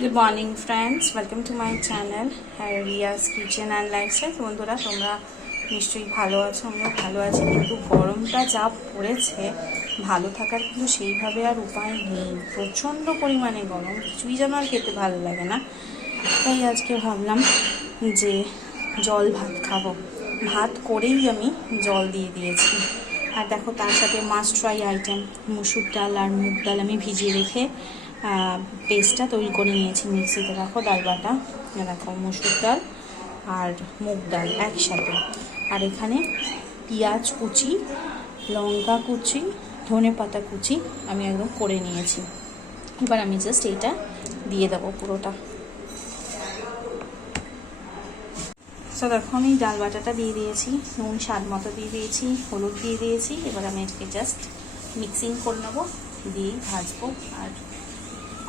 Good morning friends, welcome to my channel Riya's kitchen and lifestyle. বন্ধুরা, তোমরা নিশ্চয়ই ভালো আছো, আমিও ভালো আছি। কিন্তু গরমটা যা পড়েছে, ভালো থাকার কিন্তু সেইভাবে আর উপায় নেই। প্রচণ্ড পরিমাণে গরম, কিছুই যেন আর খেতে ভালো লাগে না। তাই আজকে ভাবলাম যে জল ভাত খাবো। ভাত করেই আমি জল দিয়ে দিয়েছি। আর দেখো, তার সাথে মাস্ট ট্রাই আইটেম মুসুর ডাল আর মুগ ডাল আমি ভিজিয়ে রেখে পেস্টটা তৈরি করে নিয়েছি মিক্সিতে। দেখো, ডাল বাটা, দেখো মুসুর ডাল আর মুগ ডাল একসাথে। আর এখানে পেঁয়াজ কুচি, লঙ্কা কুচি, ধনে পাতা কুচি আমি একদম করে নিয়েছি। এবার আমি জাস্ট এইটা দিয়ে দেবো পুরোটা। তো দেখো, আমি ডাল বাটাটা দিয়ে দিয়েছি, নুন স্বাদ মতো দিয়ে দিয়েছি, হলুদ দিয়ে দিয়েছি। এবার আমি এটাকে জাস্ট মিক্সিং করে নেবো, দিয়ে ভাজবো আর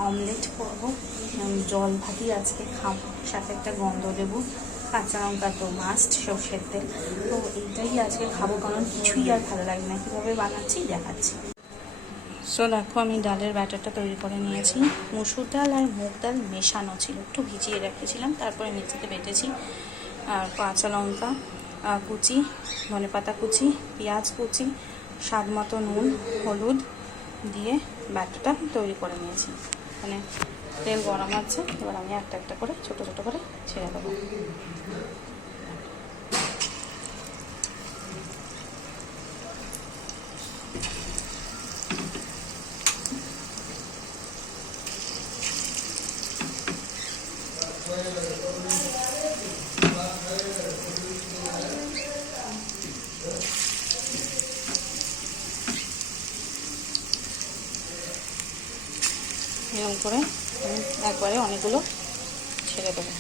অমলেট করবো। জল ভাতই আজকে খাবো, সাথে একটা গন্ধ দেবো। কাঁচা লঙ্কা তো মাস্ট, সর্ষের তেল। তো এইটাই আজকে খাবো, কারণ কিছুই আর ভালো লাগে না। কীভাবে বানাচ্ছি দেখাচ্ছি। সো দেখো, আমি ডালের ব্যাটারটা তৈরি করে নিয়েছি। মুসুর ডাল আর মুগ ডাল মেশানো ছিল, একটু ভিজিয়ে রেখেছিলাম, তারপরে মিক্সিতে বেটেছি। আর কাঁচা লঙ্কা কুচি, ধনে পাতা কুচি, পেঁয়াজ কুচি, স্বাদ মতো নুন, হলুদ দিয়ে ব্যাটারটা তৈরি করে নিয়েছি। মানে তেল গরম আছে, এবার আমি একটা একটা করে ছোটো ছোটো করে ছেড়ে দেবো। এরকম করে একবারে অনেকগুলো ছেড়ে দেবো।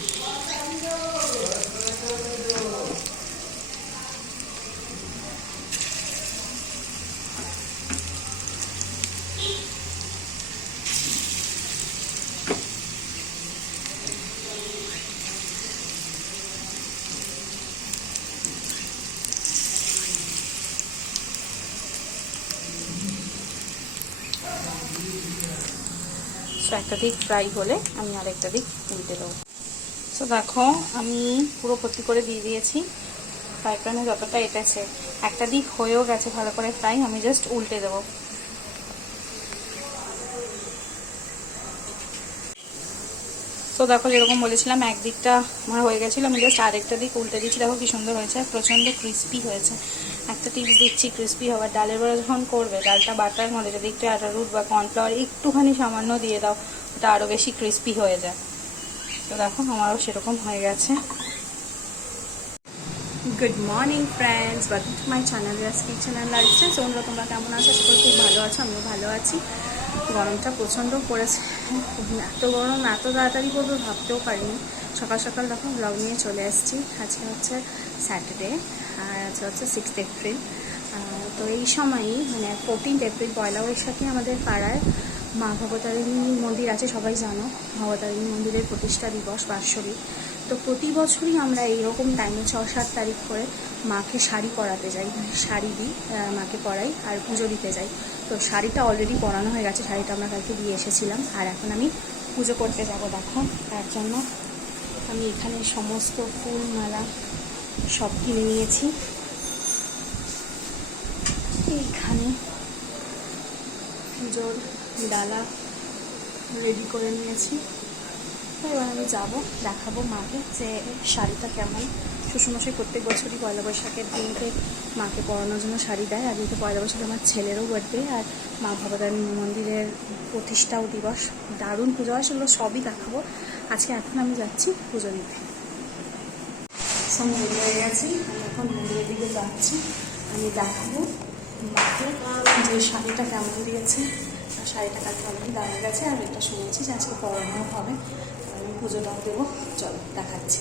সো একটা দিক ফ্রাই হলে আমি আরেকটা দিক উল্টে দেবো। সো দেখো, আমি পুরো ভর্তি করে দিয়ে দিয়েছি। ফ্রাই প্যানে যতটা এটেছে, একটা দিক হয়েও গেছে ভালো করে ফ্রাই, আমি জাস্ট উল্টে দেবো। তো দেখো, যেরকম বলেছিলাম একদিকটা আমার হয়ে গেছিলো, আমি জাস্ট আরেকটা দিক উল্টে দিচ্ছি। দেখো কি সুন্দর হয়েছে, প্রচণ্ড ক্রিস্পি হয়েছে। একটা টিপস দিচ্ছি ক্রিস্পি হওয়ার, ডালের বড়া যখন করবে, ডালটা বাটার মধ্যে যদি একটু অ্যারারুট বা কর্নফ্লাওয়ার একটুখানি সামান্য দিয়ে দাও, ওটা আরও বেশি ক্রিস্পি হয়ে যায়। তো দেখো, আমারও সেরকম হয়ে গেছে। Good morning friends, welcome to my channel Riya's kitchen and lifestyle. তোমরা কেমন আছো? আশা করি খুব ভালো আছো, আমিও ভালো আছি। গরমটা প্রচণ্ড পড়েছে, এত গরম এত তাড়াতাড়ি পড়বে ভাবতেও পারিনি। সকাল সকাল দেখো ব্লগ নিয়ে চলে এসেছি। আজকে হচ্ছে স্যাটারডে আর আজকে হচ্ছে 6th এপ্রিল। তো এই সময়ই মানে 14th এপ্রিল পয়লা বৈশাখে আমাদের পাড়ায় মা ভবতারিণী মন্দির আছে, সবাই জানো। ভবতারিণী মন্দিরের প্রতিষ্ঠা দিবস, বাৎসরিক। তো প্রতি বছরই আমরা এইরকম টাইমে 6-7 তারিখ করে মাকে শাড়ি পরাতে যাই, শাড়ি দিই, মাকে পরাই আর পুজো দিতে যাই। তো শাড়িটা অলরেডি পরানো হয়ে গেছে, শাড়িটা আমরা কালকে দিয়ে এসেছিলাম। আর এখন আমি পুজো করতে যাব। দেখো, তার জন্য আমি এখানে সমস্ত ফুল মালা সব কিনে নিয়েছি। এইখানে পুজোর ডালা রেডি করে নিয়েছি। এবার আমি যাবো, দেখাবো মাকে যে শাড়িটা কেমন। শ্বশুরমশাই প্রত্যেক বছরই পয়লা বৈশাখের দিনকে মাকে পরানোর জন্য শাড়ি দেয়। আর যেহেতু পয়লা বৈশাখে আমার ছেলেরও বার্থডে আর মা ভবতারিণী মন্দিরের প্রতিষ্ঠাও দিবস, দারুণ পুজো হয়, সেগুলো সবই দেখাবো আজকে। এখন আমি যাচ্ছি পুজো দিতে। সব রেডি হয়ে গেছি, আমি এখন মন্দিরের দিকে যাচ্ছি। আমি দেখাবো মাকে যে শাড়িটা কেমন দিয়েছে। শাড়িটা কালকে অলরেডি দাঁড়িয়ে গেছে, আর এটা শুনেছি যে আজকে পরানো হবে। আমি পুজোটাও দেবো, চলো দেখাচ্ছি।